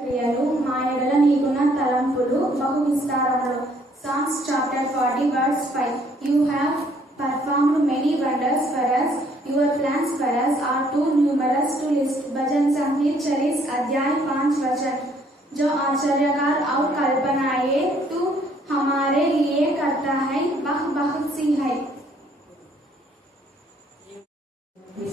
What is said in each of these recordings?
క్రియలు మా ఎడల నీకున్న తలంపులు బహు విస్తారములు. Psalms chapter 40 verse 5. You have performed many wonders for us. Your plans for us are too numerous to list. भजन संहिता 40 अध्याय 5 वचन. जो आश्चर्यकार और कल्पनाएं तू हमारे लिए करता है वह बहुत सी है.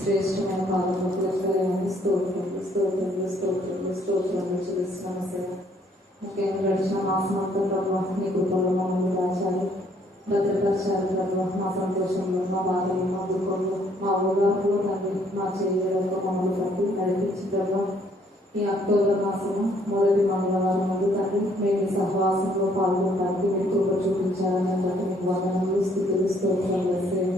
శ్రేష్టమైన పాదములకు స్తోత్రములు స్తోత్రములు స్తోత్రములు స్తోత్రములు చెల్లిస్తున్నాము. ముఖ్యంగా గడిచిన మాసమంతా ప్రభావ మీ కృపలో మమ్మల్ని దాచాలి, భద్రపరచాలి ప్రభావ. మా సంతోషంలో, మా బాధలో, మా దుఃఖంలో, మా ఊళ్ళలో తండ్రి మా చేయడంలో మమ్మల్ని తండ్రి నడిపించి ప్రభావ. ఈ అక్టోబర్ మాసము మొదటి మంగళవారం ముందు తండ్రి మేము సహవాసంలో పాల్గొనడానికి మీరు కృప చూపించాలని తండ్రి మీకు వందనములు స్థుతులు స్తోత్రాలు వేసేది.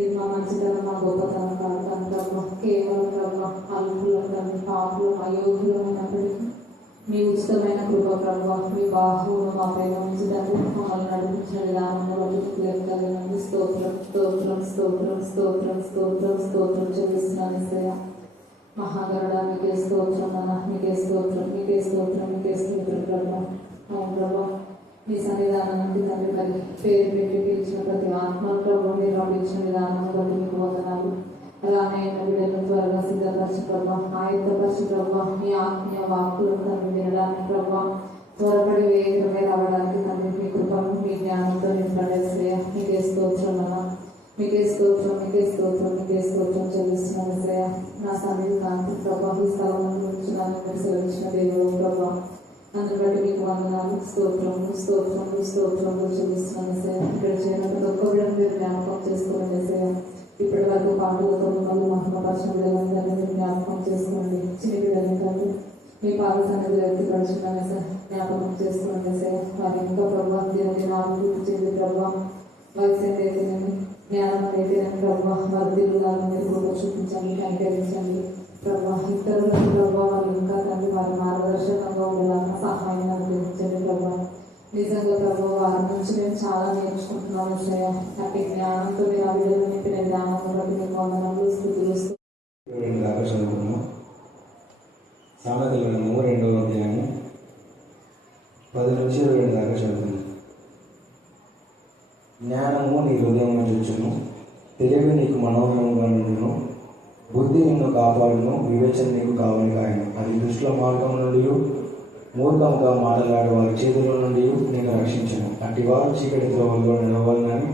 ఇది మా మంచితనం, మా గొప్పతనం కాదు ప్రభావ. కేవలం ప్రభావ అల్పులం తండ్రి, పాపులం, అయోగ్యులమైనప్పటికీ మీ ఉచితమైన కృప ప్రభావ. మీ బాహువును మా పైన ఉంచుదండి మమ్మల్ని నడిపించిన విధానంలో బట్టి స్తోత్రం స్తోత్రం స్తోత్రం స్తోత్రం స్తోత్రం స్తోత్రం చెల్లిస్తున్నాను సేవ. మహాగరుడా మీకే స్తోత్రం అన్న, మీకే స్తోత్రం, మీకే స్తోత్రం, మీకే స్తోత్రం ప్రభావ. అవును ప్రభావ, మీ సన్నిధానం నుండి తండ్రి మరి పేరు పెట్టి పిలిచిన ప్రతి ఆత్మ ప్రభావ మీరు పంపించిన విధానాన్ని బట్టి మీకు వందనాలు. అలానే బిడ్డలను త్వరగా సిద్ధపరచు ప్రభావ, ఆయుధపరచు ప్రభావ. మీ ఆత్మీయ వాక్కులను తండ్రి వినడానికి ప్రభావ, త్వరపడి వేగమే రావడానికి తండ్రి మీ కృపను మీ జ్ఞానంతో నింపడేసే. మీకే స్తోత్రం అన్న, మీకే స్తోత్రం, మీకే స్తోత్రం, మీకే స్తోత్రం చెల్లిస్తున్నాను శ్రేయ. నా సన్నిధి కాంతి ప్రభావ ఈ స్థలం నుంచి నన్ను మీరు సెలవించిన దేవుడు ప్రభావ. అందుని బట్టి మీకు వందనాలు, స్తోత్రములు స్తోత్రములు స్తోత్రములు చెల్లిస్తున్నాను శ్రేయ. ఇక్కడ చేయడం ప్రతి ఒక్క బిడ్డను మీరు జ్ఞాపకం చేసుకోండి శ్రేయ. ఇప్పటి వరకు పాటలతో మిమ్మల్ని మహిమపరచిన బిడ్డలందరినీ మీరు జ్ఞాపకం చేసుకోండి. చిన్న బిడ్డలందరూ మీ పాద సన్నిధిలో ఎత్తిపడుచున్నాను సార్, జ్ఞాపకం చేసుకోండి సార్. వారి ఇంకా ప్రభావ దేవుని నాలుగు చెంది ప్రభావ వయసు అయితేనేమి, జ్ఞానం అయితేనేమి ప్రభావ వర్ధిల్లాగా మీరు కృప చూపించండి, అంగీకరించండి ప్రభావ. ఇతరులకు ప్రభావ వాళ్ళు ఇంకా తండ్రి వారి మార్గదర్శకంగా ఉండేలాగా సహాయం అందించండి ప్రభావ. నిజంగా ప్రభావ వారి నుంచి మేము చాలా నేర్చుకుంటున్నాము శ్రేయ. నాకు జ్ఞానంతో మీరు అభివృద్ధి నింపిన జ్ఞానం బట్టి మీకు వందనాలు స్థితులు. సామెతల గ్రంథము 2వ అధ్యాయము 10 నుంచి 20 దాకా చదువుతుంది. జ్ఞానము నీ హృదయము చూచును, తెలివి నీకు మనోహరముగా నుండును, బుద్ధి నిన్ను కాపాడును, వివేచన నీకు కావని కాయను. అది దుష్టుల మార్గం నుండి మూర్ఖముగా మాట్లాడే వారి చేతుల నుండి నేను రక్షించను. అట్టి వారు చీకటి త్రోవల్లో నడవాలని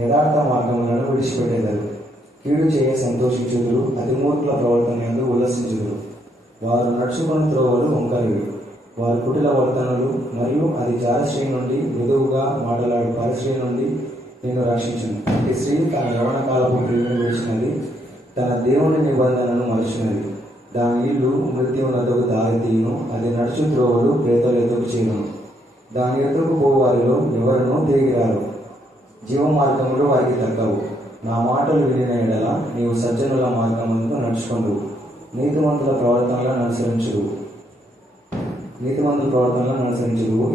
యథార్థ మార్గములను విడిచిపెట్టేదారు. కీడు చేయ సంతోషించుదురు, అతి మూర్ఖుల ప్రవర్తన యందు ఉల్లసించుదురు. వారు నడుచుకున్న త్రోవలు వంకరవి, వారి కుటిల వర్తనలు మరియు అది జారశ్రీ నుండి మృదువుగా మాట్లాడు పరశ్రీ నుండి నేను రక్షించను. అట్టి స్త్రీ తన యవన కాలపు ప్రియుని విడిచినది, తన దేవుని నిబంధనను మరచినది. దాని ఇల్లు మృత్యువునకు దారి తీయును, అది నడుచు త్రోవలు ప్రేతల ఎదుకు చేరును. దాని ఎదుకు పోవారిలో ఎవరునూ తిరిగి రారు. జీవ మార్గములు వారికి తగ్గవు. నా మాటలు వినిన ఎడల నీవు సజ్జనుల మార్గములను నడుచుకుంటూ నీతిమంతుల ప్రవర్తనలను అనుసరించుడు.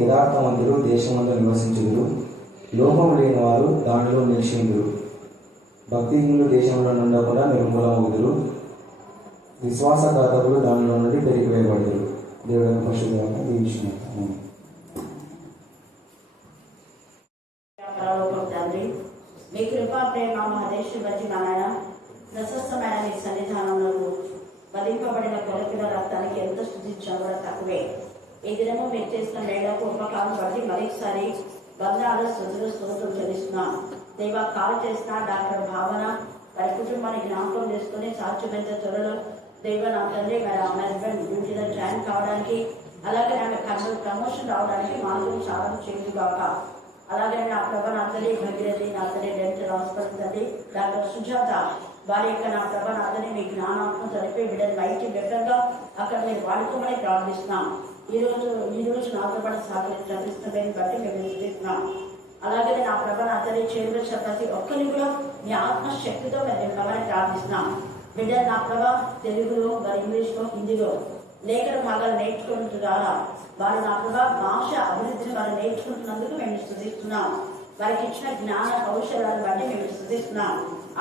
యథార్థవంతులు దేశమంతా నివసించుదురు, లోపం లేని వారు దానిలో నిలిచిందురు. భక్తిహీనులు దేశంలో నుండకుండా నిర్మూలమవుదురు, విశ్వాసఘాతకులు దానిలో నుండి పెరిగివేయబడుదురు. దేవుని పరిశుద్ధంగా దీవించుకుంటాము. మీ కృపా ప్రేమ మహదేశ్వరి బట్టి నారాయణ ప్రశస్తమైన మీ సన్నిధానంలో వధింపబడిన కొలపిన రక్తానికి ఎంత స్థుతించా కూడా తక్కువే. ఈ దినము మీరు చేసిన మేడకు ఉపకారం బట్టి మరొకసారి బంధాలు స్థుతులు స్తోత్రం చెల్లిస్తున్నాం. దేవా కాల్ చేసిన డాక్టర్ భావన వారి కుటుంబాన్ని జ్ఞాపకం చేసుకుని సాధ్యమైన త్వరలో దేవ నా తండ్రి మరి ఆమె హస్బెండ్ డ్యూటీలో జాయిన్ కావడానికి, అలాగే ఆమె ప్రమోషన్ రావడానికి మార్గం చాలా చేయండి కాక. అలాగే నా ప్రభ నా తల్లి భగీరథి, నా తల్లి డెంటల్ హాస్పిటల్ తల్లి డాక్టర్ సుజాత వారి యొక్క నా ప్రభ నా తల్లి మీ జ్ఞానాత్మ తెలిపి బిడ్డలు బయటికి బెటర్గా అక్కడ మీరు వాడుకోమని ప్రార్థిస్తున్నాం. ఈ రోజు నాతో పాటు సాగిస్తున్నదాన్ని బట్టి మేము నిలుస్తున్నాం. అలాగే నా ప్రభ నా తల్లి చేరువచ్చిన ప్రతి ఒక్కరిని కూడా మీ ఆత్మశక్తితో మేము నింపమని ప్రార్థిస్తున్నాం. బిడ్డలు నా ప్రభ తెలుగులో మరి ఇంగ్లీష్లో హిందీలో లేఖన భాగాలు నేర్చుకుంటున్నారా వారు నా ప్రభ భాష అభివృద్ధిని వారు నేర్చుకుంటున్నందుకు మేము స్తుతిస్తున్నాం. వారికి ఇచ్చిన జ్ఞాన కౌశలాన్ని బట్టి మేము స్తుతిస్తున్నాం.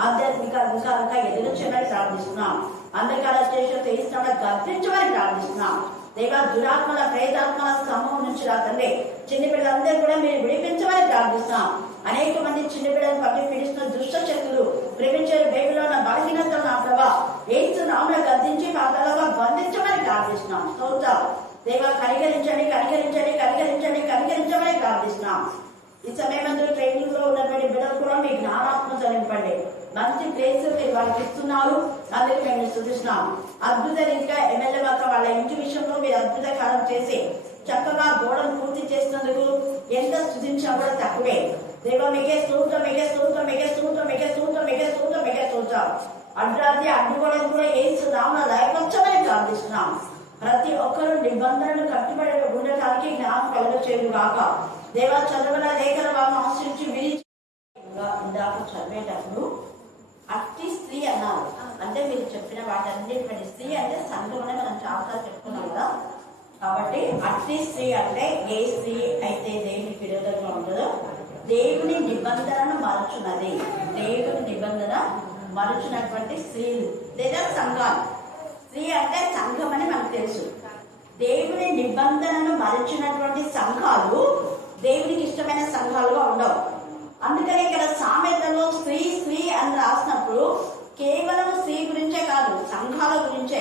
ఆధ్యాత్మిక వికారంగా ఎదుగుచమని ప్రార్థిస్తున్నాం. అంధకార చేసిన ఇష్టమని గర్తించమని ప్రార్థిస్తున్నాం. దేవా దురాత్మల ప్రేతాత్మల సమూహం నుంచి రా తండ్రి. చిన్న బిడ్డలందరూ కూడా మీరు విడిపించమని ప్రార్థిస్తాం. అనేక మంది చిన్న బిడ్డలు పట్టి పీడిస్తున్న దుష్ట శక్తులు ప్రేమించే బైబిల్లో ఉన్న బలహీనతలు నా ప్రభా యేసు నామమున గద్దించి పాతాళంలో బంధించమని ప్రార్థిస్తున్నాం. స్తోత్రం దేవా, కనికరించండి కనికరించండి కనికరించండి కనికరించమని ప్రార్థిస్తున్నాం. ఈ సమయమందు ట్రైనింగ్ లో ఉన్నటువంటి బిడ్డలు కూడా మీ జ్ఞానాత్మ నింపండి. మంచి ప్లేస్ మీరు వాళ్ళకి ఇస్తున్నారు, అందుకే మేము స్తుతిస్తున్నాం. అద్భుత రీతిగా ఎమ్మెల్యే మాత్రం వాళ్ళ ఇంటి విషయంలో మీరు అద్భుత కార్యం చేసి చక్కగా గోడలు పూర్తి చేసినందుకు ఎంత స్తుతించినా కూడా తక్కువే. దేవా మీకే స్తోత్రం, మీకే స్తోత్రం, మీకే స్తోత్రం, మీకే స్తోత్రం, మీకే స్తోత్రం, మీకే స్తోత్రం. అడ్రాది అడ్డుగోడలు కూడా యేసు నామమున లయపరచమని ప్రార్థిస్తున్నాం. ప్రతి ఒక్కరూ నిబంధనలు కట్టుబడి ఉండటానికి జ్ఞానం కలుగచేయును గాక. దేవా చదవన లేఖన వాళ్ళని ఆశ్రయించి విరిచి ఇందాక చదివేటప్పుడు అట్టి స్త్రీ అన్నారు. అంటే మీరు చెప్పిన వాటన్నిటి స్త్రీ అంటే సంఘంలోనే మనం చాలా చెప్పుకున్నాం కదా. కాబట్టి అట్టి స్త్రీ అంటే ఏ స్త్రీ అయితే దేవునికి విరోధంగా ఉంటుందో దేవుని నిబంధనను మరచున్నది. దేవుని నిబంధన మరచున్నటువంటి స్త్రీలు లేదా సంఘాలు. స్త్రీ అంటే సంఘం అని మనకు తెలుసు. దేవుని నిబంధనను మరచినటువంటి సంఘాలు దేవునికి ఇష్టమైన సంఘాలుగా ఉండవు. అందుకని ఇక్కడ సామెతలో స్త్రీ స్త్రీ అని రాసినప్పుడు కేవలం స్త్రీ గురించే కాదు, సంఘాల గురించే.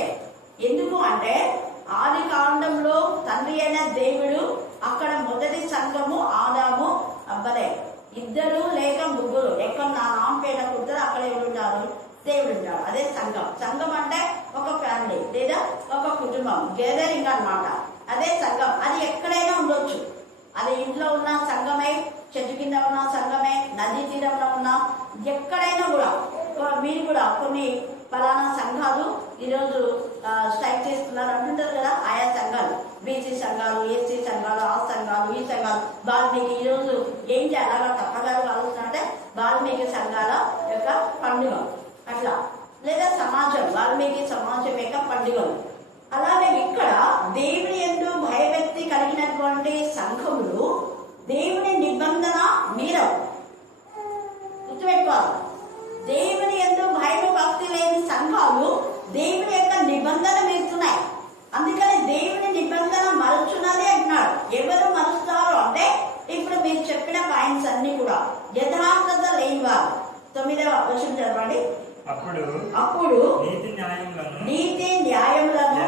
ఎందుకు అంటే ఆది కాండంలో తండ్రి అయిన దేవుడు అక్కడ మొదటి సంఘము ఆదాము అవ్వలే. ఇద్దరు లేక ముగ్గురు ఎక్కడ నా నామపేట కుదరు అక్కడ ఎవరుంటారు, దేవుడు ఉంటాడు. అదే సంఘం. సంఘం అంటే ఒక ఫ్యామిలీ లేదా ఒక కుటుంబం, గెదరింగ్ అన్నమాట. అదే సంఘం. అది ఎక్కడైనా ఉండొచ్చు. అది ఇంట్లో ఉన్న సంఘమే, చెట్టు కింద ఉన్న సంఘమే, నదీ తీరంలో ఉన్న ఎక్కడైనా కూడా. మీరు కూడా కొన్ని ఫలానా సంఘాలు ఈరోజు స్ట్రైక్ చేస్తున్నారు అంటుంటారు కదా. ఆయా సంఘాలు, బీసీ సంఘాలు, ఎస్సీ సంఘాలు, ఆ సంఘాలు, ఈ సంఘాలు, వాల్మీకి ఈరోజు ఏంటి అలాగా తప్పగారు కావాల్సిందంటే వాల్మీకి సంఘాల యొక్క పండుగ అట్లా, లేదా సమాజం, వాల్మీకి సమాజం యొక్క పండుగలు. అలాగే ఇక్కడ దేవుని యందు భయభక్తి కలిగినటువంటి సంఘములు దేవుని నిబంధన మీరవు. గుర్తుపెట్టుకోవాలి. దేవుని యందు భయం భక్తి లేని సంఘాలు దేవుని యొక్క నిబంధన మీరుతున్నాయి. అందుకని దేవుని నిబంధన మరుచున్నది అంటున్నాడు. ఎవరు మరుస్తారు అంటే ఇప్పుడు మీరు చెప్పిన పాయింట్స్ అన్ని కూడా యథార్థత లేనివారు. 9వ వచనం చదవండి. అప్పుడు నీతి న్యాయములను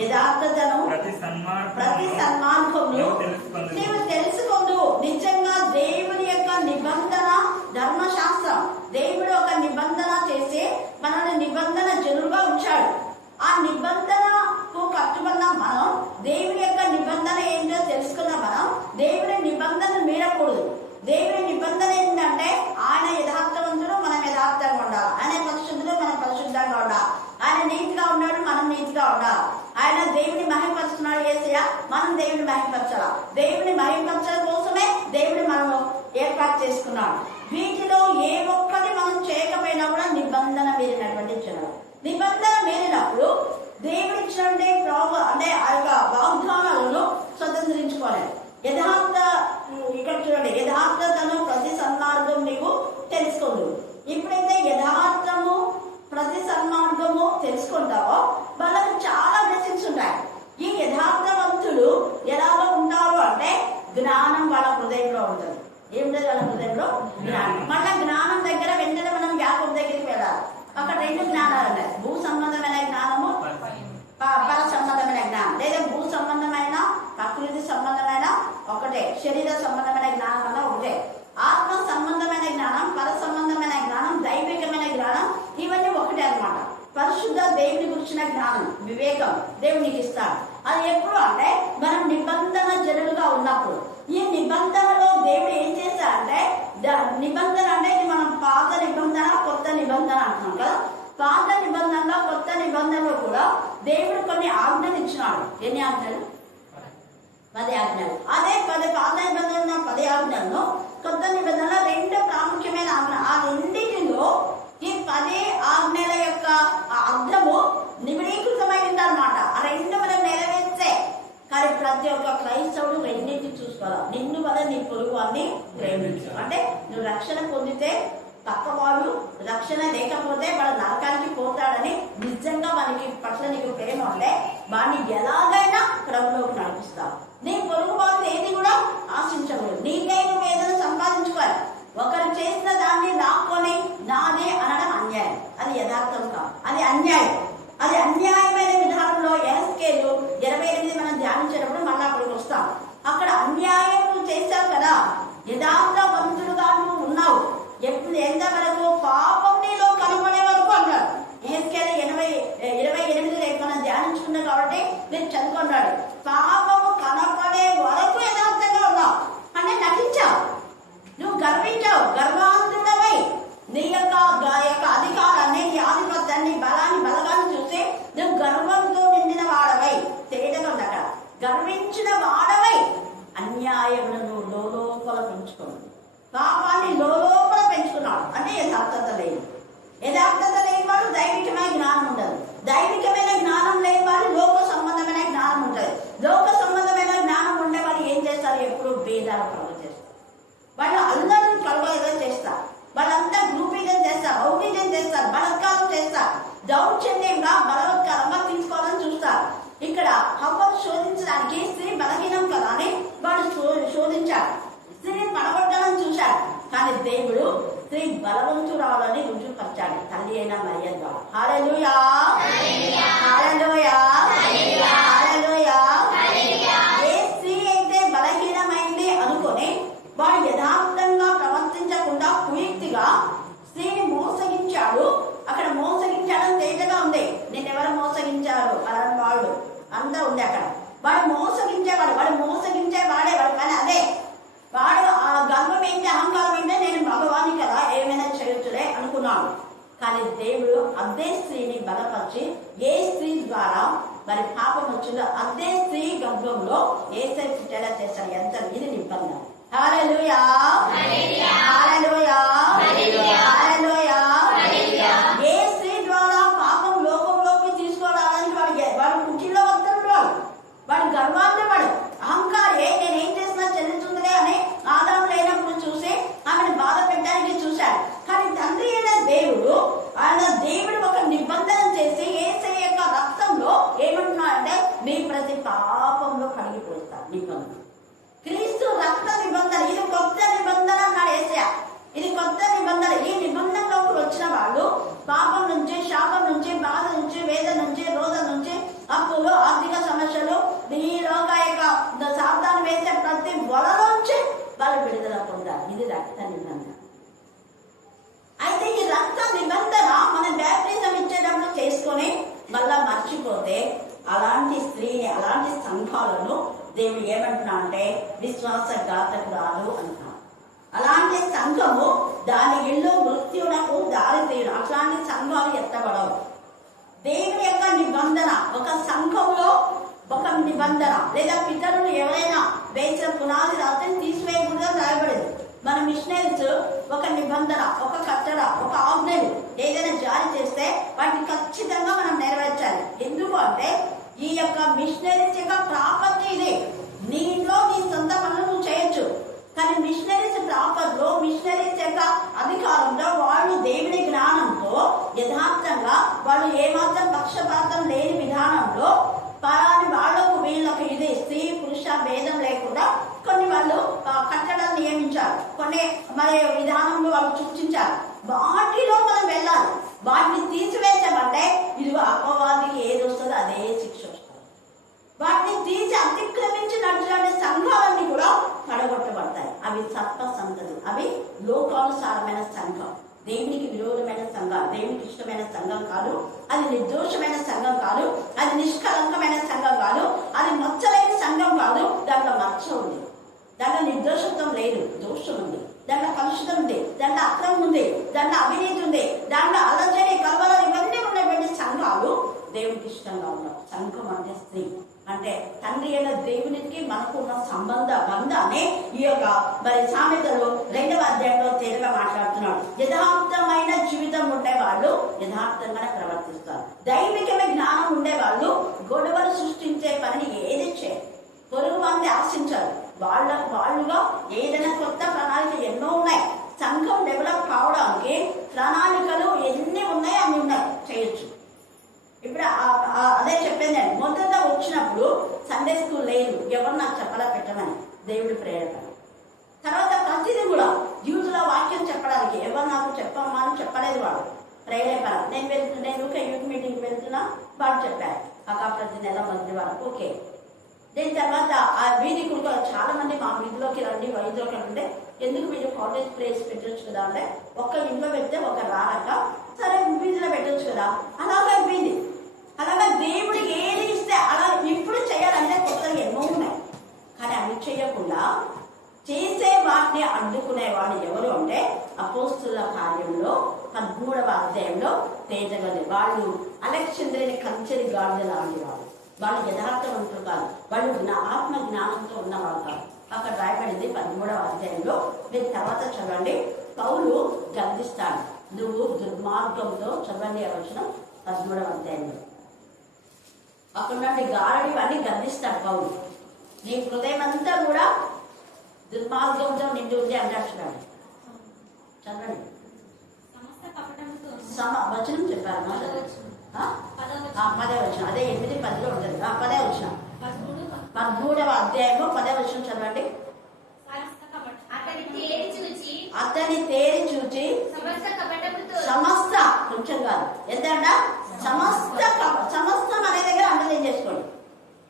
యథార్థతను ప్రతి సన్మార్గమును నీవు తెలుసుకొందు. నిజంగా దేవుని యొక్క నిబంధన ధర్మశాస్త్రం, దేవుడు ఒక నిబంధన చేసి మనల్ని నిబంధన జనులుగా ఉంచాడు. ఆ నిబంధనకు కట్టుబడిన మనం దేవుని యొక్క నిబంధన ఏంటో తెలుసుకున్న మనం దేవుని నిబంధన మీరకూడదు. దేవుని నిబంధన ఏంటంటే ఆయన యథార్థవంతుడు, మనం యథార్థంగా ఉండాలి. ఆయన పరిశుద్ధుడు, మనం పరిశుద్ధంగా ఉండాలి. ఆయన నీతిగా ఉన్నాడు, మనం నీతిగా ఉండాలి. ఆయన దేవుని మహిమపరుస్తున్నాడు యేసయ్య, మనం దేవుని మహిమపరచాలి. దేవుని మహిమపరచడం కోసమే దేవుని మనం ఏర్పాటు చేసుకున్నాడు. వీటిలో ఏ ఒక్కటి మనం చేయకపోయినా కూడా నిబంధన మీరినటువంటి జనం. నిబంధన మీరినప్పుడు దేవుడు ఇచ్చినటువంటి అంటే ఆ యొక్క వాగ్దానాలను స్వతంత్రించుకోలేదు. యథార్థ ఇక్కడ చూడండి, యథార్థతను ప్రతి సన్మార్గం నీవు తెలుసుకోదు. ఎప్పుడైతే యథార్థము ప్రతి సన్మార్గము తెలుసుకుంటావో వాళ్ళకి చాలా బ్లెస్సింగ్స్ ఉంటాయి. ఈ యథార్థవంతులు ఎలాగో ఉంటారు అంటే జ్ఞానం వాళ్ళ హృదయంలో ఉంటుంది. ఏముంటుంది వాళ్ళ హృదయంలో? జ్ఞానం. మళ్ళా జ్ఞానం దగ్గర వెంటనే మనం యాకోబు దగ్గరికి వెళ్ళాలి. అక్కడ 2 జ్ఞానాలు ఉన్నాయి. భూ సంబంధమైన జ్ఞానము, పర సంబంధమైన జ్ఞానం. లేదా భూ సంబంధమైన, ప్రకృతి సంబంధమైన ఒకటే, శరీర సంబంధమైన జ్ఞానం అన్న ఒకటే. ఆత్మ సంబంధమైన జ్ఞానం, పర సంబంధమైన జ్ఞానం, దైవికమైన జ్ఞానం, ఇవన్నీ ఒకటే అన్నమాట. పరిశుద్ధ దేవుని గురించిన జ్ఞానం, వివేకం దేవునికి ఇస్తాడు. అది ఎప్పుడు అంటే మనం నిబంధన జనులుగా ఉన్నప్పుడు. ఈ నిబంధనలో దేవుడు ఏం చేశాడంటే, నిబంధన అంటే ఇది మనం పాత నిబంధన, కొత్త నిబంధన అంటున్నాం కదా. పాత నిబంధనలో, కొత్త నిబంధనలో కూడా దేవుడు కొన్ని ఆజ్ఞలు ఇచ్చినాడు. ఎన్ని ఆజ్ఞలు? 10 ఆజ్ఞలు. అదే పాత నిబంధన 10 ఆజ్ఞలను, కొత్త నిబంధనలో 2 ప్రాముఖ్యమైన ఆజ్ఞ. ఆ రెండింటిలో ఈ 10 ఆజ్ఞల యొక్క అర్థము నిబిడీకృతమైంది అనమాట. ఆ 2 మనం నెరవేర్చే. కానీ ప్రతి ఒక్క క్రైస్తవుడు రెండింటిని చూసుకోవాలి. నిన్ను వల్ల నీ పొరుగు అన్ని ప్రేమించు. అంటే నువ్వు రక్షణ పొందితే పక్కవాడు రక్షణ లేకపోతే వాడు నరకానికి పోతాడని నిజంగా వానికి పట్ల నీకు ప్రేమ ఉంటే వాడిని ఎలాగైనా ప్రభువులోకి నడిపిస్తావు. నీ పొరుగు వాళ్ళు ఏది కూడా ఆశించకూడదు. నీకై నువ్వు ఏదైనా సంపాదించుకోవాలి. ఒకరు చేసిన దాన్ని లాక్కొని నాదే అనడం అన్యాయం. అది యథార్థం కాదు, అది అన్యాయం. అది అన్యాయమైన విధానంలో ఎహెజ్కేలు 28 మనం ధ్యానించేటప్పుడు మళ్ళీ అక్కడికి వస్తాం. అక్కడ అన్యాయం నువ్వు చేశావు కదా, యథార్థవంతుడుగా నువ్వు ఉన్నావు. ఎప్పుడు ఎంత వరకు పాపం నీలో కనబడే వరకు అన్నాడు. ఎహెజ్కేలు 28 మనం ధ్యానించుకున్నాం కాబట్టి నేను చదువుకున్నాడు. పాపము కనపడే వరకు యథార్థంగా ఉన్నావు అంటే నటించావు, నువ్వు గర్వించావు, గర్వాంతుడవై నీ యొక్క అధికారాన్ని, నీ ఆధిపత్యాన్ని, బలగాన్ని చూసి నువ్వు గర్వంతో నిండిన వాడవై, తేటగా ఉండక గర్వించిన వాడవై అన్యాయమును నువ్వు లోపల పెంచుకున్నావు, పాపాన్ని లోపల పెంచుకున్నాడు. అంటే యథార్థత లేదు. యథార్థత లేని వాడు దైవికమైన జ్ఞానం ఉండదు. దైవికమైన జ్ఞానం లేని వాడు లోక సంబంధమైన జ్ఞానం ఉంటుంది. లోక సంబంధమైన జ్ఞానం ఉండేవాళ్ళు ఏం చేస్తారు? ఎప్పుడు భేదాలు కలుగ చేస్తారు. వాళ్ళు అందరూ కలుగ చేస్తారు. వాళ్ళంతా గ్రూపీజం చేస్తారు, ఔటిజం చేస్తారు, బలత్కారం చేస్తారు, దౌర్జన్యంగా బలవత్కారంగా తీసుకోవాలని చూస్తారు. ఇక్కడ హవ్వను శోధించడానికి స్త్రీ బలహీనం కదా అని వాడు శోధించాడు, స్త్రీని పడగొట్టాలని చూశాడు. కానీ దేవుడు స్త్రీ బలవంతురాలని రుజువుపరిచాడు తల్లి అయిన మరియ ద్వారా. హల్లెలూయా, హల్లెలూయా, హల్లెలూయా. ఏ స్త్రీ అయితే బలహీనమైంది అనుకొని వాడు యథార్థంగా ప్రవర్తించకుండా కుయుక్తిగా స్త్రీని మోసగించాడు. అక్కడ మోసగించాడని తేజగా ఉంది. నిన్నెవరు మోసగించారు అలాంటి వాడు అంతా ఉంది అక్కడ. వాడు మోసగించేవాడు, వాడు మోసగించేవాడేవాడు. కానీ అదే వాడు ఆ గర్వం ఏంటి, అహంకారం ఏంటి, నేను భగవాన్ని కదా ఏమైనా చేయొచ్చులే అనుకున్నాడు. కానీ దేవుడు అదే స్త్రీని బలపరిచి ఏ స్త్రీ ద్వారా మరి పాపం వచ్చిందో అదే స్త్రీ గర్భంలో ఏసై పుట్టేలా చేశాడు. ఎంత ఇది నిబంధన. హల్లెలూయా, హల్లెలూయా, హల్లెలూయా. ఏ స్త్రీ ద్వారా పాపం లోకంలోకి తీసుకురావడానికి వాడు కుటిలో వస్తున్నాడు. వాడు గర్వాన్ని, వాడు అహంకారే, నేనేం చేసినా చెల్లించుందిలే అని ఆదాము లేనప్పుడు చూసి ఆమెను బాధ పెట్టడానికి చూశాడు. కానీ తండ్రి అయిన దేవుడు ఒక నిబంధన చేసి యేసయ్య యొక్క రక్తంలో ఏమంటున్నాడంటే నీ ప్రతి పాపంలో కడిగిపోతాడు. నిబంధన క్రీస్తు రక్త నిబంధన. ఇది కొత్త నిబంధన అన్నాడు యేసయ్య. ఇది కొత్త నిబంధన. ఈ నిబంధనలోకి వచ్చిన వాళ్ళు పాపం నుంచి, శాపం నుంచి, బాధ నుంచి, వేదన నుంచి, రోదన నుంచి, అప్పులు, ఆర్థిక సమస్యలు, ఈ లోక యొక్క సాధారణ వేసే ప్రతి వలలోంచి వాళ్ళు విడుదల పొందారు. ఇది రక్త నిబంధన. అయితే ఈ రక్త నిబంధన మనం బ్యాప్టిజం ఇచ్చేటప్పుడు చేసుకొని మళ్ళా మర్చిపోతే అలాంటి స్త్రీని, అలాంటి సంఘాలను దేవుడు ఏమంటున్నా అంటే విశ్వాసఘాతకురాలు అంటున్నాడు. అలాంటి సంఘము దాని ఇల్లు మృత్యునకు దారితీయడం. అట్లాంటి సంఘాలు ఎత్తబడవు. దేవుని యొక్క నిబంధన, ఒక సంఘంలో ఒక నిబంధన లేదా పితరులు ఎవరైనా వేసిన పునాది రాత్రిని తీసివేయకూడదని రాయబడింది. మన మిషనరీస్ ఒక నిబంధన, ఒక కట్టడ, ఒక ఆజ్ఞలు ఏదైనా జారీ చేస్తే వాటిని ఖచ్చితంగా మనం నెరవేర్చాలి. ఎందుకు అంటే ఈ యొక్క మిషనరీస్ యొక్క ప్రాపర్టీ ఇది. నీ ఇంట్లో నీ సొంత పనులు నువ్వు చేయొచ్చు, కానీ మిషనరీస్ ప్రాపర్లో, మిషనరీస్ యొక్క అధికారంలో వాళ్ళు దేవుని జ్ఞానంతో యథార్థంగా వాళ్ళు ఏమాత్రం పక్షపాతం లేని విధానంలో పరాని వాళ్లకు వీళ్ళకు ఇది స్త్రీ పురుష భేదం లేకుండా కొన్ని వాళ్ళు కట్టడాలు నియమించారు, కొన్ని మరి విధానంలో వాళ్ళు సూచించారు. వాటిలో మనం వెళ్ళాలి. వాటిని తీసివేసామంటే ఇదిగో అపవాదికి ఏది వస్తుందో అదే శిక్ష వస్తుంది. వాటిని తీసి అతిక్రమించి నడిచిన సంఘాలన్నీ కూడా పడగొట్టబడతాయి. అవి సర్ప సంతతులు, అవి లోకానుసారమైన సంఘం, దేవునికి విరోధమైన సంఘం, దేవునికి ఇష్టమైన సంఘం కాదు. అది నిర్దోషమైన సంఘం కాదు, అది నిష్కలంకమైన సంఘం కాదు, అది మచ్చలేని సంఘం కాదు. దాంట్లో మచ్చ ఉంది, దాంట్లో నిర్దోషత్వం లేదు, దోషం ఉంది, దాంట్లో కలుషితం ఉంది, దాంట్లో అక్రమం ఉంది, దాంట్లో అవినీతి ఉంది, దాంట్లో అలజడి, కలవరం ఇవన్నీ ఉన్నటువంటి సంఘాలు దేవునికి ఇష్టంగా ఉన్నాం. సంఘం అంటే స్త్రీ అంటే తండ్రి అయిన దేవునికి మనకు ఉన్న బంధాన్ని ఈ యొక్క మరి సామెతలు 2వ అధ్యాయంలో తేలిగా మాట్లాడుతున్నాడు. యథార్థమైన జీవితం ఉండేవాళ్ళు యథార్థంగానే ప్రవర్తిస్తారు. దైవికమైన జ్ఞానం ఉండేవాళ్ళు గొడవలు సృష్టించే పనిని ఏది చేయరు, పొరుగు మంది ఆశించారు. వాళ్ళుగా ఏదైనా కొత్త ప్రణాళిక ఎన్నో ఉన్నాయి. సంఘం డెవలప్ కావడానికి ప్రణాళికలు ఎన్ని ఉన్నాయి అన్ని ఉన్నాయి, చేయొచ్చు. ఇప్పుడు అదే చెప్పేది నేను మొదట వచ్చినప్పుడు సండే స్కూల్ లేదు, ఎవరు నాకు చెప్పలా పెట్టమని దేవుడి ప్రేరణ. తర్వాత ప్రతిదీ కూడా యూత్లో వాక్యం చెప్పడానికి ఎవరు నాకు చెప్పమ్మా అని చెప్పలేదు, వాడు ప్రేరేపణ. నేను యూత్ మీటింగ్కి వెళ్తున్నా, వాడు చెప్పారు అక్క ప్రతి నెల మంది వరకు ఓకే. దీని తర్వాత ఆ వీధికి చాలా మంది మా వీధిలోకి రండి, వైద్యులోకి అంటే ఎందుకు మీరు కాలేజ్ ప్లేస్ పెట్టచ్చు కదా అంటే ఒక్క ఇంట్లో పెడితే ఒక రాక సరే వీధిలో పెట్టచ్చు కదా, అలాగే వీధి. అలాగే దేవుడికి ఏది ఇస్తే అలా ఇప్పుడు చేయాలంటే కొత్తగా ఎన్నో ఉన్నాయి, కానీ అవి చేయకుండా చేసే వాటిని అడ్డుకునేవాడు ఎవరు అంటే అపోస్తుల కార్యంలో 13వ అధ్యాయంలో తేజగలి వాళ్ళు అలెగ్జాండ్రియా కంచెరి గాడిద లాంటి వాళ్ళు. వాళ్ళు యథార్థవంతులు కాదు, వాళ్ళు ఆత్మ జ్ఞానంతో ఉన్నవాళ్ళు కాదు. అక్కడ రాయబడింది 13వ అధ్యాయంలో. మీరు తర్వాత చదవండి. పౌలు గర్దిస్తాడు, నువ్వు దుర్మార్గంతో చదవండి వచ్చిన 13వ అధ్యాయంలో. అక్కడ నుండి గారడి వాడిని గర్దిస్తాడు పౌలు. నీ హృదయం అంతా కూడా దుర్మార్గంతో నిండి ఉంది అంటాడు. చూడండి, చదవండి. వచనం చెప్పారు, 10వ వచనం. అదే 8, 10లో ఉంటుంది. 10వ వచనం, 13వ అధ్యాయము 10వ వచనం చదవండి. అతని తేరి చూచి సమస్త, కొంచెం కాదు ఎంతంట, సమస్తం అనే దగ్గర అండర్లైన్ చేసుకోండి.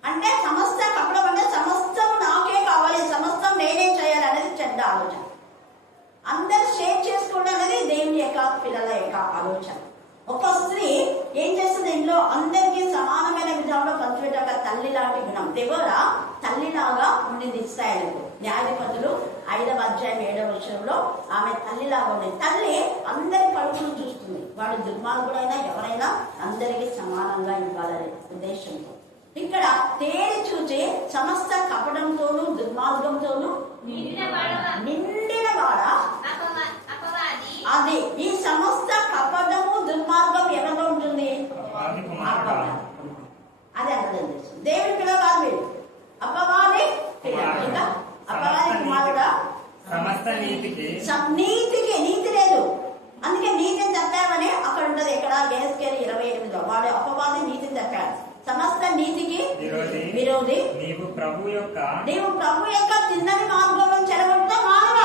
అంటే సమస్త కపడం అంటే సమస్తం నాకే కావాలి, సమస్తం నేనే చేయాలి అనేది చెడ్డ ఆలోచన. అందరు షేర్ చేసుకోవడం అనేది దేవుని యొక్క పిల్లల యొక్క ఆలోచన. ఒక స్త్రీ ఏం చేస్తుంది, ఇంట్లో అందరికీ సమానమైన విధానంలో పంచిపెట్టే తల్లి లాంటి గుణం. దేవరా తల్లిలాగా ఉండింది ఇశ్రాయేలుకు. న్యాయాధిపతులు 5వ అధ్యాయం 7వ వచనంలో ఆమె తల్లిలాగా ఉండేది. తల్లి అందరి కడుపును చూస్తుంది. వాడు దుర్మార్గుడైనా ఎవరైనా అందరికీ సమానంగా ఇవ్వాలనే ఉద్దేశంతో ఇక్కడ తేరి చూచి సమస్త కపటంతోనూ దుర్మార్గంతోనూ నిండిన వాడ అది. ఈ సమస్త కపటము దుర్మార్గం ఎవరిలో ఉంటుంది? అది అర్థం చేస్తుంది. దేవుడి పిల్ల కాదు వీడు, అపవాది పిల్ల. అపవాది కుమారుడా సమస్త నీతికి నీతి లేదు, అందుకే నీతిని తప్పామని అక్కడ ఉంటది. ఇక్కడ ఎహెజ్కేలు 28లో వాడు అపవాది నీతిని తప్పాడు. సమస్త నీతికి విరోధి. నీవు ప్రభు యొక్క తిన్నని మార్గంలో చెడగొట్టిన మానవ.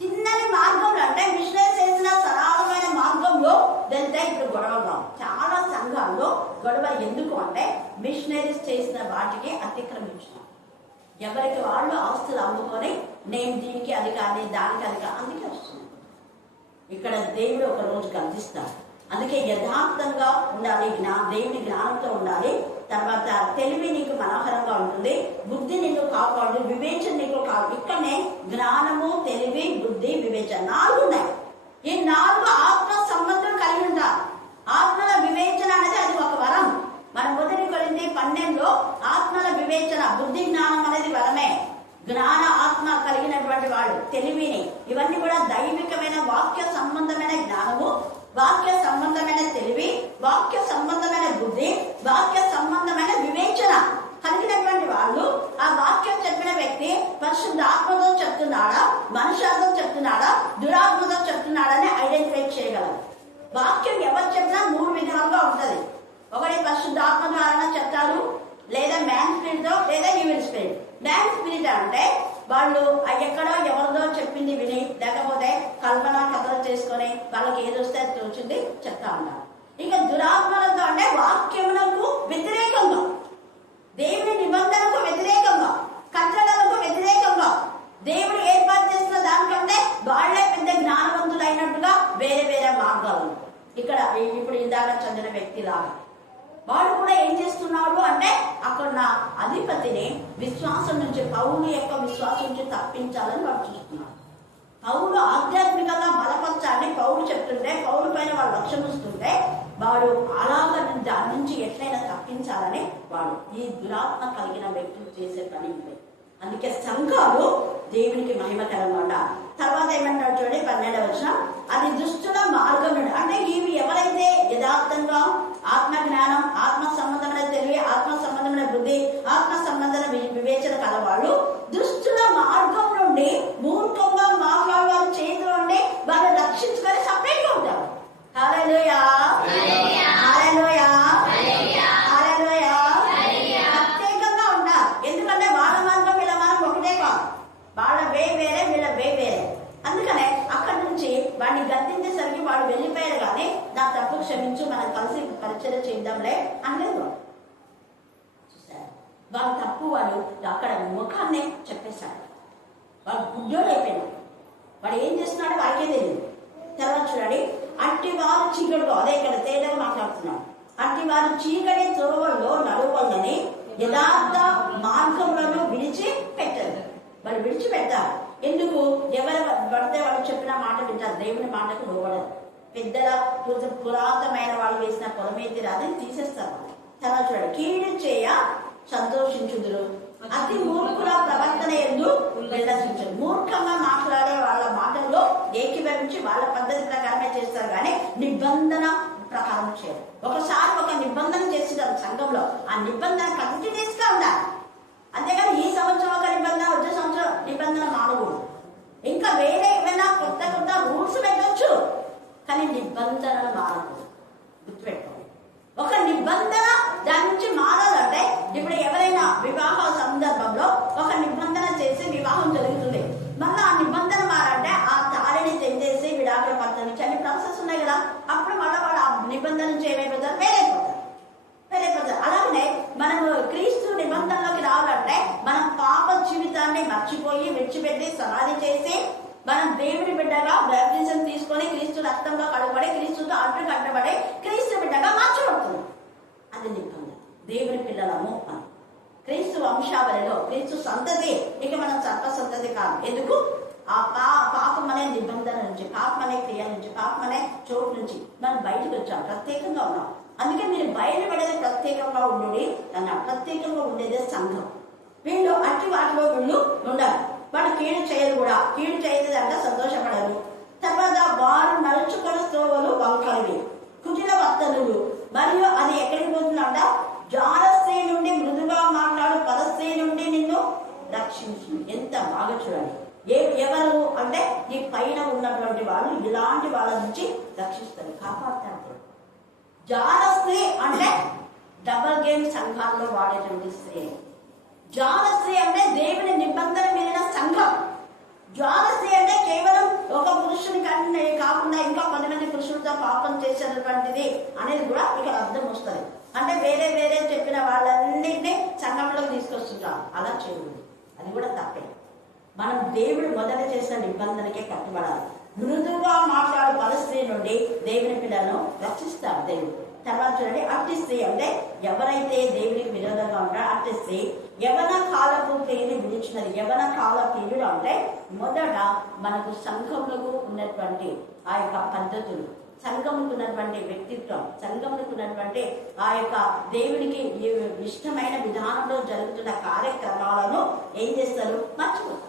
తిన్నని మార్గంలో అంటే మిషనరీ చేసిన సరళమైన మార్గంలో వెళ్తే ఇప్పుడు గొడవగా చాలా సంఘాల్లో గొడవ. ఎందుకు అంటే మిషనరీస్ చేసిన వాటికి అతిక్రమించిన ఎవరికి వాళ్ళు ఆస్తులు అమ్ముకొని నేను దీనికి అధికారిని దానికి అధికారి, అందుకే వస్తుంది. ఇక్కడ దేవుడు ఒక రోజు గర్దిస్తాడు. అందుకే యథార్థంగా ఉండాలి, దేవుని జ్ఞానంతో ఉండాలి. తర్వాత తెలివి నీకు మనోహరంగా ఉంటుంది, బుద్ధి నీకు కాపాడు, వివేచన నీకు కాదు. ఇక్కడనే జ్ఞానము, తెలివి, బుద్ధి, వివేచన 4 ఉన్నాయి. ఈ 4 ఆత్మ సంబంధం కలిగి ఉంటారు. ఆత్మల వివేచన అనేది అది ఒక వరం. మన 1 కొరింథీ 12లో ఆత్మల వివేచన, బుద్ధి, జ్ఞానం అనేది వరమే. జ్ఞాన ఆత్మ కలిగినటువంటి వాడు తెలివిని, ఇవన్నీ కూడా దైవికమైన వాక్య సంబంధమైన జ్ఞానము, వాక్య సంబంధమైన తెలివి, వాక్య సంబంధమైన బుద్ధి, వాక్య సంబంధమైన వివేచన కలిగినటువంటి వాళ్ళు. ఆ వాక్యం చెప్పిన వ్యక్తి పరిశుద్ధాత్మతో చెప్తున్నాడా, మనుషాత్మతో చెప్తున్నాడా, దురాత్మతో చెప్తున్నాడని ఐడెంటిఫై చేయగలరు. వాక్యం ఎవరు చెప్పినా 3 విధాలుగా ఉంటది. ఒకటి పరిశుద్ధాత్మ ద్వారా చెప్తారు, లేదా మ్యాన్ స్పిరిట్ తో, లేదా ఈవిల్ స్పిరిట్. మ్యాన్ స్పిరిట్ అంటే వాళ్ళు ఎక్కడో ఎవరిదో చెప్పింది విని, లేకపోతే కల్పన కథలు చేసుకొని వాళ్ళకి ఏది వస్తే అది తోచింది చెప్తా ఉంటారు. ఇక దురాత్మలతో అంటే వాక్యములకు వ్యతిరేకంగా, దేవుని నిబంధనకు వ్యతిరేకంగా, కట్టడలకు వ్యతిరేకంగా, దేవుడు ఏర్పాటు చేసిన దానికంటే వాళ్లే పెద్ద జ్ఞానవంతులైనట్టుగా వేరే వేరే మార్గాలు. ఇక్కడ ఇప్పుడు ఇందాక చదివిన వ్యక్తి లాగా వాడు కూడా ఏం చేస్తున్నాడు అంటే అక్కడ నా అధిపతిని విశ్వాసం నుంచి, పౌలు యొక్క విశ్వాసం నుంచి తప్పించాలని వాడు చూస్తున్నాడు. పౌలు ఆధ్యాత్మికంగా బలపరచాలని పౌలు చెప్తుంటే, పౌలు పైన వాడు లక్ష్యం వస్తుంటే వాడు అలాగ దాని నుంచి ఎట్లయినా తప్పించాలని వాడు ఈ దురాత్మ కలిగిన వ్యక్తులు చేసే పని ఉంది. అందుకే సంఘాలు దేవునికి మహిమకరంగా. తర్వాత ఏమంటాడు చూడండి 12వ వచనం, అది దుష్టుల మార్గం. అంటే ఇవి ఎవరైతే యథార్థంగా ఆత్మ జ్ఞానం, ఆత్మ సంబంధమైన తెలివి, ఆత్మ సంబంధమైన బుద్ధి, ఆత్మ సంబంధమైన వివేచన కలవాళ్ళు దుష్టుల మార్గం నుండి, మూర్ఖంగా మాట్లాడే వాళ్ళ చేతిలో ఉండి అంటే అనలేదు. వాళ్ళ తప్పు వాడు అక్కడ ముఖాన్ని చెప్పేశాడు. వాడు గుడ్డోడు అయిపోయాడు. వాడు ఏం చేస్తున్నాడో వాడికే తెలియదు. తర్వాత చూడండి, అట్టి వారు చీకటిలో, అదే ఇక్కడ తేడాగా మాట్లాడుతున్నాడు, అట్టి వారు చీకటి త్రోవల్లో నడవలని యథార్థ మార్గములను విడిచిపెట్టారు. వాళ్ళు విడిచిపెట్టారు. ఎందుకు? ఎవరు పడితే వాళ్ళు చెప్పిన మాట వింటారు, దేవుని మాటకు లోబడరు. పెద్దల పురాతనమైన వాళ్ళు వేసిన పొలమేతి రాదని తీసేస్తారు. తర్వాత చూడండి, కీడు చేయ సంతోషించుదురు, అతి మూర్ఖుల ప్రవర్తన ఎందు విమర్శించరు. మూర్ఖంగా మాట్లాడే వాళ్ళ మాటల్లో ఏకీభవించి వాళ్ళ పద్ధతి ప్రకారమే చేస్తారు, కానీ నిబంధన ప్రకారం చేయరు. ఒకసారి ఒక నిబంధన చేస్తారు సంఘంలో, ఆ నిబంధన కంటిన్యూస్ గా ఉండాలి. అంతేగాని ఈ సంవత్సరం ఒక నిబంధన, వచ్చే సంవత్సరం నిబంధన మానకూడదు. ఇంకా వేరే ఏమైనా కొత్త కొత్త రూల్స్ పెట్టవచ్చు, కానీ నిబంధనలు మారకూడదు. గుర్తుపెట్టుకోండి. ఒక నిబంధన దాని నుంచి మారాలంటే, ఇప్పుడు ఎవరైనా వివాహ సందర్భంలో ఒక నిబంధన చేసి వివాహం జరుగుతుంది, మళ్ళీ ఆ నిబంధన మారంటే ఆ తాళిని తెందేసి విడాకుల పత్రం నుంచి అన్ని ప్రాసెస్ ఉన్నాయి కదా, అప్పుడు మళ్ళీ వాళ్ళు ఆ నిబంధన నుంచి ఏమైపోతారు, వేరైపోతారు. అలాగనే మనము క్రీస్తు నిబంధనలోకి రావాలంటే మనం పాప జీవితాన్ని మర్చిపోయి విడిచిపెట్టి సమాధి చేసి మనం దేవుడి బిడ్డగా బాప్టిజం తీసుకొని క్రీస్తు రక్తంలో కడగబడి క్రీస్తుతో అంటు కట్టబడి క్రీస్తు బిడ్డగా మార్చబడుతుంది. అది నిబంధన. దేవుని పిల్లలము అని క్రీస్తు వంశావళిలో క్రీస్తు సంతతి, ఇక మనం సర్ప సంతతి కాదు. ఎందుకు? ఆ పాపం అనే నిబంధన నుంచి, పాపం అనే క్రియ నుంచి, పాపం అనే చోటు నుంచి మనం బయటకు వచ్చాం, ప్రత్యేకంగా ఉన్నాం. అందుకే మీరు బయలుపడేది ప్రత్యేకంగా ఉండి అన్నాడు. ప్రత్యేకంగా ఉండేదే సంఘం. వీళ్ళు అట్టి వాటిలో వీళ్ళు ఉండాలి. వాడు కీడు చేయరు కూడా, కీడు చేయదంటే సంతోషపడరు. తర్వాత వారు నడుచుకున్న త్రోవలు వంకరవి, కుటిల వర్తనులు, మరియు అది ఎక్కడికి పోతుందంట, జారస్త్రీ నుండి మృదుగా మాట్లాడు పరస్త్రీ నుండి నిన్ను రక్షించు. ఎంత బాగా చూడండి. ఎవరు అంటే ఈ పైన ఉన్నటువంటి వాళ్ళు ఇలాంటి వాళ్ళ నుంచి రక్షిస్తారు, కాపాడుతారు. జారస్త్రీ అంటే డబల్ గేమ్ సంఘాల్లో వాడేటువంటి స్త్రీ. జారస్త్రీ అంటే దేవుని నిబంధన మీరిన సంఘం. జారస్త్రీ అంటే కేవలం ఒక పురుషుని కాకుండా ఇంకా 10 మంది పురుషులతో పాపం చేసేటటువంటిది అనేది కూడా ఇక్కడ అర్థం వస్తుంది. అంటే వేరే వేరే చెప్పిన వాళ్ళన్నింటినీ సంఘంలో తీసుకొస్తుంటాం. అలా చేయకూడదు, అది కూడా తప్పే. మనం దేవుడు మొదట చేసిన నిబంధనకే కట్టుబడాలి. మృదువుగా మాట్లాడు పరస్త్రీ నుండి దేవుని పిల్లలను రక్షిస్తాడు దేవుడు. తర్వాత చూడండి, అట్టి స్త్రీ అంటే ఎవరైతే దేవునికి విరోధంగా ఉంటారో అట్టి స్త్రీ యవన కాలపు ప్రియుని విడిచినది. యవన కాల ప్రియుడు అంటే మొదట మనకు సంఘంలో ఉన్నటువంటి ఆ యొక్క పద్ధతులు, సంఘముకు ఉన్నటువంటి వ్యక్తిత్వం, సంఘముకు ఉన్నటువంటి ఆ యొక్క దేవునికి ఇష్టమైన విధానంలో జరుగుతున్న కార్యక్రమాలను ఏం చేస్తారు, మర్చిపోతారు,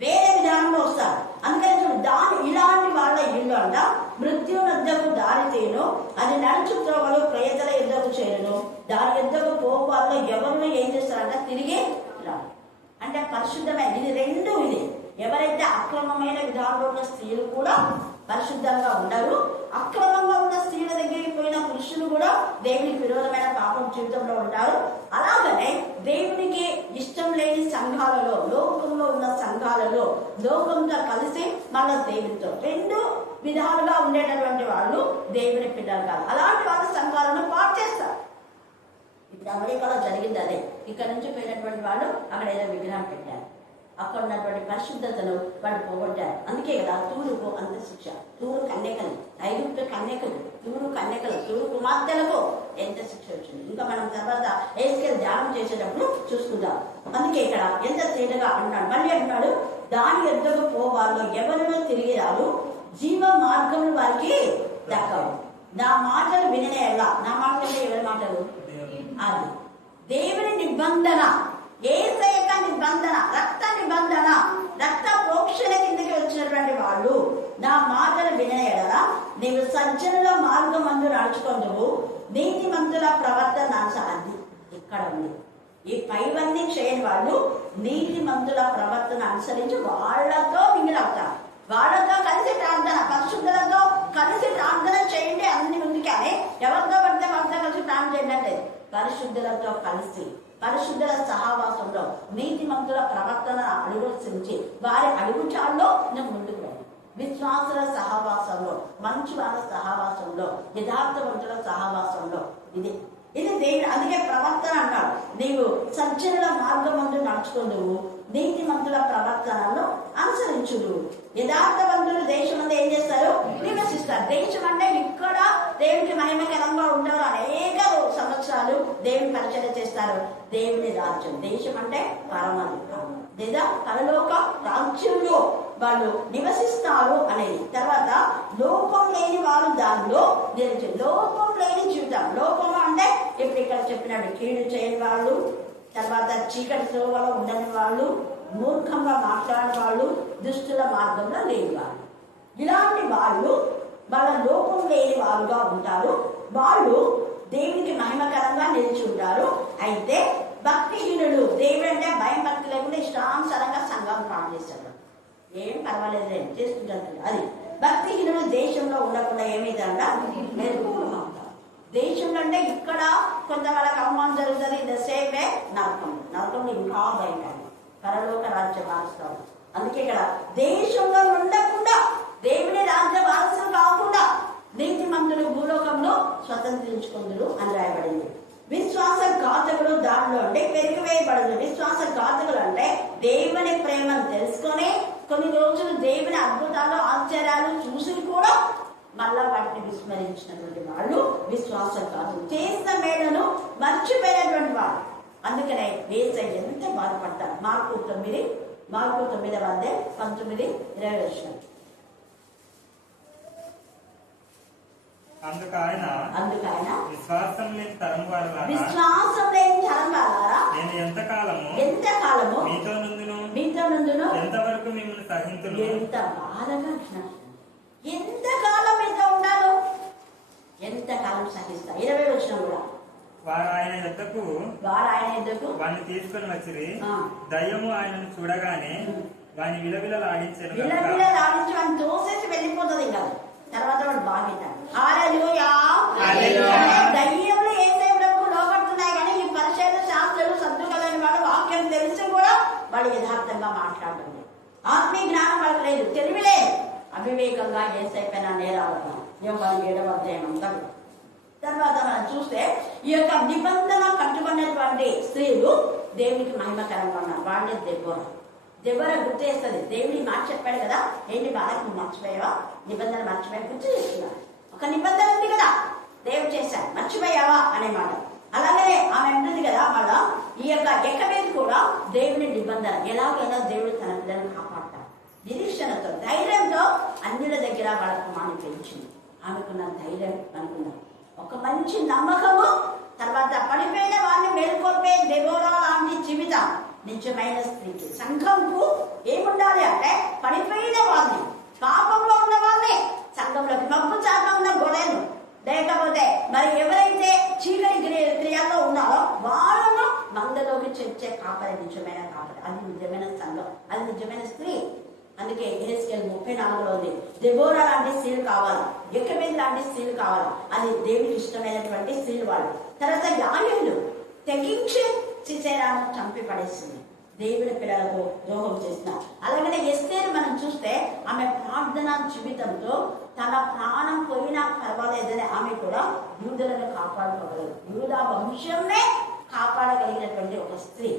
వేరే విధానంలో వస్తారు. అందుకని చూడు, ఇలాంటి వాళ్ళ ఇల్లు అంట మృత్యునద్దకు దారి తేను, అది నడుచు త్రోవలు ప్రజల యుద్ధకు చేరును, దాని యుద్ధకు పోవాల్లో ఎవరిని ఏం చేస్తారంట, తిరిగి రాను. అంటే పరిశుద్ధమైన ఇది రెండు. ఇది ఎవరైతే అక్రమమైన విధానంలో ఉన్న స్త్రీలు కూడా పరిశుద్ధంగా ఉండరు, అక్రమంగా ఉన్న స్త్రీల దగ్గరికి పోయిన పురుషులు కూడా దేవునికి విరోధమైన పాపం జీవితంలో ఉంటారు. అలాగనే దేవునికి ఇష్టం లేని సంఘాలలో, లోకంలో ఉన్న సంఘాలలో లోకంతో కలిసి మళ్ళీ దేవునితో రెండు విధాలుగా ఉండేటటువంటి వాళ్ళు దేవుని పిల్లలు కాదు. అలాంటి వాళ్ళ సంఘాలను పాటు చేస్తారు. ఇప్పుడు అమెరికాలో జరిగింది అదే. ఇక్కడ నుంచి పోయినటువంటి వాళ్ళు అక్కడ ఏదో విగ్రహం పెట్టారు, అక్కడ ఉన్నటువంటి పరిశుద్ధతను వాళ్ళు పోగొట్టారు. అందుకే కదా తూరుకు అంత శిక్ష. తూరు కన్యకలు, ఐగుప్తు కన్యకలు, తూరు కన్యకలు, తూరు కుమార్తెలకు ఎంత శిక్ష వచ్చింది. ఇంకా మనం తర్వాత ఏస్కేల్ ధ్యానం చేసేటప్పుడు చూసుకుందాం. అందుకే ఇక్కడ ఎంత తేటగా అన్నాడు. మళ్ళీ అంటున్నాడు, దాని ఎద్దకు పోవాళ్ళు ఎవరినో తిరిగి రారు, జీవ మార్గములు వారికి దక్కవు. నా మాటలు విననేలా. నా మాటలు ఎవరి మాటలు? అది దేవుని నిబంధన, యేసయ్య నిబంధన, రక్త నిబంధన, రక్త ప్రోక్షణ కిందకి వచ్చినటువంటి వాళ్ళు నా మాటలు వినయడలా నీవు సజ్జనుల మార్గమందు నడుచుకుందువు, నీతిమంతుల ప్రవర్తన అది ఇక్కడ ఉంది. ఈ పైవన్నీ చేయని వాళ్ళు నీతిమంతుల ప్రవర్తన అనుసరించి వాళ్ళతో మింగిలవుతారు. వాళ్ళతో కలిసి ప్రార్థన, పరిశుద్ధులతో కలిసి ప్రార్థన చేయండి అన్ని ఉంది. కానీ ఎవరితో పడితే వాళ్ళతో కలిసి ప్రార్థన చేయండి అంటే పరిశుద్ధులతో కలిసి, పరిశుద్ధుల సహవాసంలో నీతిమంతుల ప్రవర్తన అనుసరించి వారి అడుగుచాల్లో నువ్వు ముందుకు వెళ్ళి విశ్వాసుల సహవాసంలో, మంచి వాళ్ళ సహవాసంలో, యథార్థవంతుల సహవాసంలో. ఇది దేవుడు. అందుకే ప్రవర్తన అన్నాడు, నీవు సజ్జనుల మార్గమందు నడుచుకుందువు, నీతిమంతుల ప్రవర్తనలో అనుసరించుడు. యథార్థవంతులు దేశమంతా ఏం చేస్తారు? నివసిస్తారు. దేశం అంటే ఇక్కడ దేవునికి మహిమకరంగా ఉంటారు. అనేక సంవత్సరాలు దేవుని పరిచయం చేస్తారు. దేవుని రాజ్యం, దేశం అంటే పరమలోకం లేదా పరలోక రాజ్యంలో వాళ్ళు నివసిస్తారు అనేది. తర్వాత లోపం లేని వారు దానిలో నిలిచి, లోపం లేని జీవితం. లోపం అంటే ఇప్పుడు ఇక్కడ చెప్పినట్టు కీడు చేయని వాళ్ళు, తర్వాత చీకటి త్రోవలో ఉండని వాళ్ళు, మూర్ఖంగా మాట్లాడిన వాళ్ళు, దుష్టుల మార్గంలో లేని వాళ్ళు. ఇలాంటి వాళ్ళు వాళ్ళ లోపం లేని వారుగా ఉంటారు. వాళ్ళు దేవునికి మహిమకరంగా నిలిచి ఉంటారు. అయితే భక్తిహీనులు, దేవుడు అంటే భయం భక్తి లేకుండా ఇష్టానుసారంగా సంఘం ప్రార్థిస్తారు. ఏం పర్వాలేదు చేసుకుంటారు. అది భక్తిహీనులు దేశంలో ఉండకుండా ఏమైందంట నిర్మూలం అవుతారు. దేశంలో అంటే ఇక్కడ కొంత వాళ్ళకి అవమానం జరుగుతుంది. ద సేమ్ వే నరకంలో ఇంకా భయం, పరలోక రాజ్య వారసులు. అందుకే ఇక్కడ దేశంలో ఉండకుండా, దేవుని రాజ్య వారసులు కాకుండా నీతిమంతులు భూలోకంలో స్వతంత్రించుకుందురు అని రాయబడింది. విశ్వాసఘాతకులు దానిలో అంటే పెరిగివేయబడదు. విశ్వాసఘాతకులు అంటే దేవుని ప్రేమను తెలుసుకొని కొన్ని రోజులు దేవుని అద్భుతాలు ఆశ్చర్యాలు చూసి కూడా మళ్ళా వాటిని విస్మరించినటువంటి వాళ్ళు విశ్వాసఘాతులు. చేసిన మేడను మర్చిపోయినటువంటి వాళ్ళు. అందుకనే యేసయ్య ఎంత బాధపడతారు. మార్కు 9:19-20. అందుకు ఆయన విశ్వాసం లేని తరం వారలారా, నేను ఎంతకాలము మీతో నుండును, ఎంతవరకు మిమ్మల్ని సహించును. ఎంత బాధగా, ఎంతకాలం మీతో ఉండాలో, ఎంతకాలం సహిస్తా. 20 వచ్చిన కూడా వారు ఆయన యొద్దకు వాడిని తీసుకుని వచ్చిరి. దయ్యము ఆయనను చూడగానే వాడిని విలవిలలాడించెను. వాడిని తోసేసి వెళ్ళిపోతుంది. ఇంకా తర్వాత వాడు బాగుంటాడు. దయ్యంలో ఏ సేవలకు లోపడుతున్నాయి. కానీ ఈ పరిచయాలు శాస్త్రాలు సర్దుకోలేని వాడు వాక్యం తెలిసి కూడా వాడు యథార్థంగా మాట్లాడుతుంది. ఆత్మీయ జ్ఞానం వాళ్ళకి లేదు, తెలివిలే, అవివేకంగా ఏసైపోయిన నేరాలు. 7వ అధ్యాయం అంతా. తర్వాత మనం చూస్తే ఈ యొక్క నిబంధన కట్టుకున్నటువంటి స్త్రీలు దేవునికి మహిమకరంగా ఉన్నారు. వాళ్ళే దెబ్బర గుర్తు చేస్తుంది. దేవుని మాట చెప్పాడు కదా, ఏంటి బాధకు మర్చిపోయావా, నిబంధన మర్చిపోయా, గుర్తు చేస్తున్నాడు. ఒక నిబంధన ఉంది కదా దేవుడు చేశాడు, మర్చిపోయావా అనే మాట. అలాగే ఆమె ఉంటుంది కదా, మళ్ళా ఈ యొక్క ఎక్కడేది కూడా దేవుని నిబంధన. ఎలాగైనా దేవుడు తన బిడ్డను కాపాడతాడు. నిరీక్షణతో, ధైర్యంతో అన్యుల దగ్గర వాళ్ళ కుమారుని పెంచింది. ఆమెకున్న ధైర్యం అనుకున్నాం, ఒక మంచి నమ్మకము. తర్వాత పడిపోయిన వాడిని మేల్కొల్పే దెబోరా లాంటి జీవితం నిజమైన స్త్రీకి. సంఘంకు ఏముండాలి అంటే పడిపోయిన వాళ్ళని, పాపంలో ఉన్న వాళ్ళని సంఘంలోకి, మబ్బు చాట ఉన్న గొడవలు, లేకపోతే మరి ఎవరైతే చీకటి క్రియల్లో ఉన్నారో వాళ్ళను మందలోకి చేర్చే కాపరి నిజమైన కాపరి. అది నిజమైన సంఘం, అది నిజమైన స్త్రీ. అందుకే ఎహెజ్కేలు 34లో ఉంది, దెబోరా లాంటి స్త్రీలు కావాలి, యొకెబెదు లాంటి స్త్రీలు కావాలి. అది దేవుడికి ఇష్టమైనటువంటి స్త్రీలు వాళ్ళు. తర్వాత యాయేలు తెగించి సిసెరాను చంపి పడేసింది, దేవుని పిల్లలకు ద్రోహం చేసిన. అలాగనే ఎస్తేరు మనం చూస్తే ఆమె ప్రార్థనా జీవితంతో తన ప్రాణం పోయినా పర్వాలేదని ఆమె కూడా యూదులను కాపాడుకోగలదు. యూదా వంశంనే కాపాడగలిగినటువంటి ఒక స్త్రీ.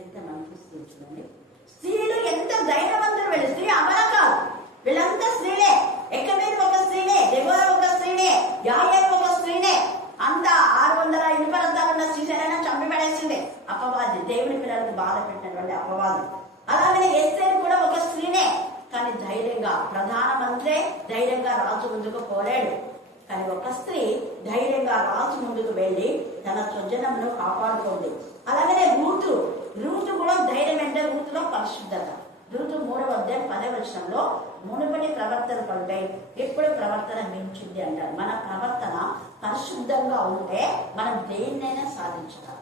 ఎంత మంచి స్త్రీ చూడండి. స్త్రీలు ఎంత ధైర్యవంతులు. వెళ్ళి స్త్రీ అమల కాదు, వీళ్ళంతా స్త్రీలే. ఎక్కమేది ఒక స్త్రీనే, దెబోరా ఒక స్త్రీనే, యాయేలు ఒక స్త్రీనే. అంత 600 ఇనుపరథాలున్న సిసెరాను చంపి పడేసింది అపవాది, దేవుని పిల్లలకు బాధ పెట్టినటువంటి అపవాది. అలాగే ఎస్తేరు కూడా ఒక స్త్రీనే, కానీ ధైర్యంగా ప్రధానమంత్రి ధైర్యంగా రాజు ముందుకు పోలేడు. కానీ ఒక స్త్రీ ధైర్యంగా రాజు ముందుకు వెళ్ళి తన స్వజనమును కాపాడుకోండి. అలాగనే రూతు కూడా ధైర్యం అంటే రూతులో పరిశుద్ధత. రూతు 3వ అధ్యాయం 10వ వచనంలో మునుపటి ప్రవర్తన కంటే ఇప్పుడు ప్రవర్తన మించింది అంటారు. మన ప్రవర్తన పరిశుద్ధంగా ఉంటే మనం దేన్నైనా సాధించగలం.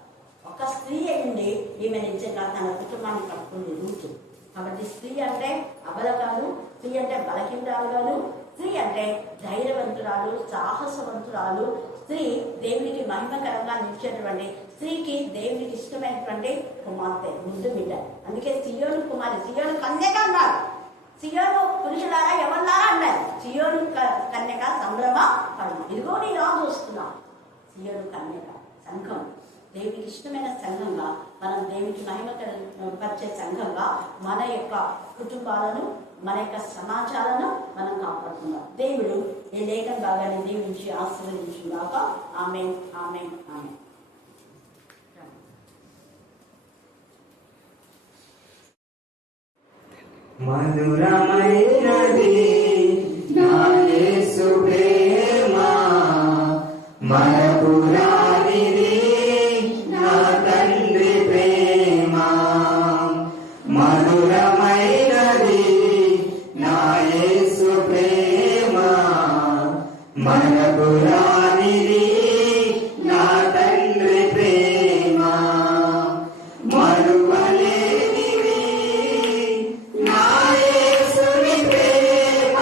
ఒక స్త్రీ అయింది, ఈమె నిజంగా తన కుటుంబాన్ని కట్టుకుంది రూతు. కాబట్టి స్త్రీ అంటే అబల కాదు, స్త్రీ అంటే బలహీనరాలు కాదు, స్త్రీ అంటే ధైర్యవంతురాలు, సాహసవంతురాలు. స్త్రీ దేవునికి మహిమకరంగా నిలిచేటువంటి, స్త్రీకి దేవునికి ఇష్టమైనటువంటి కుమార్తె, ముద్దు బిడ్డ. అందుకే సియోను కుమారి, సియోను కన్యక అన్నారు. సియోను పురుషులారా ఎవరిలారా అన్నారు. సియోను కన్యక సంభ్రమ పడము. ఇదిగో నీ రాజు వస్తున్నా. సియోను కన్యక సంఘం, దేవునికి ఇష్టమైన సంఘంగా, మనం దేవునికి మహిమ పరిచే సంఘంగా మన యొక్క కుటుంబాలను, మన యొక్క సమాజాలను మనం కాపాడుతున్నాం. దేవుడు ఈ లేఖన భాగాన్ని దీవించి ఆశీర్వదించుగాక. ఆమేన్, ఆమేన్, ఆమేన్. మధురమైనది నా యేసు ప్రేమ, మరపురానిది నా తండ్రి ప్రేమ. మధురమైనది నా యేసు ప్రేమ, మరపురానిది నా తండ్రి ప్రేమ. మరువలేనిది నా యేసుని ప్రేమ,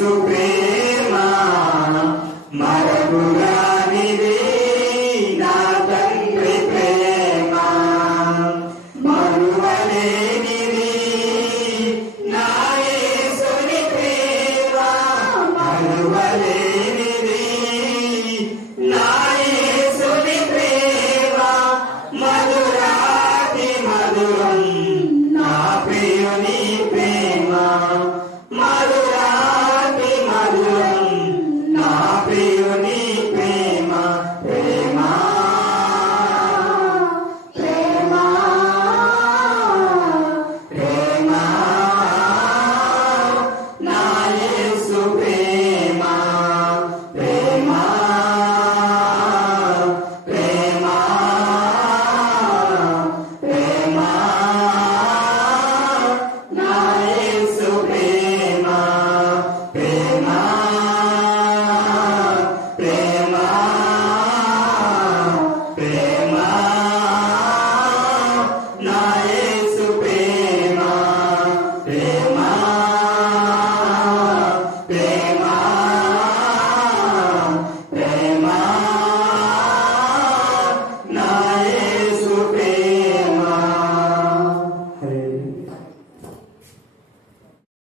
యేసు ప్రేమ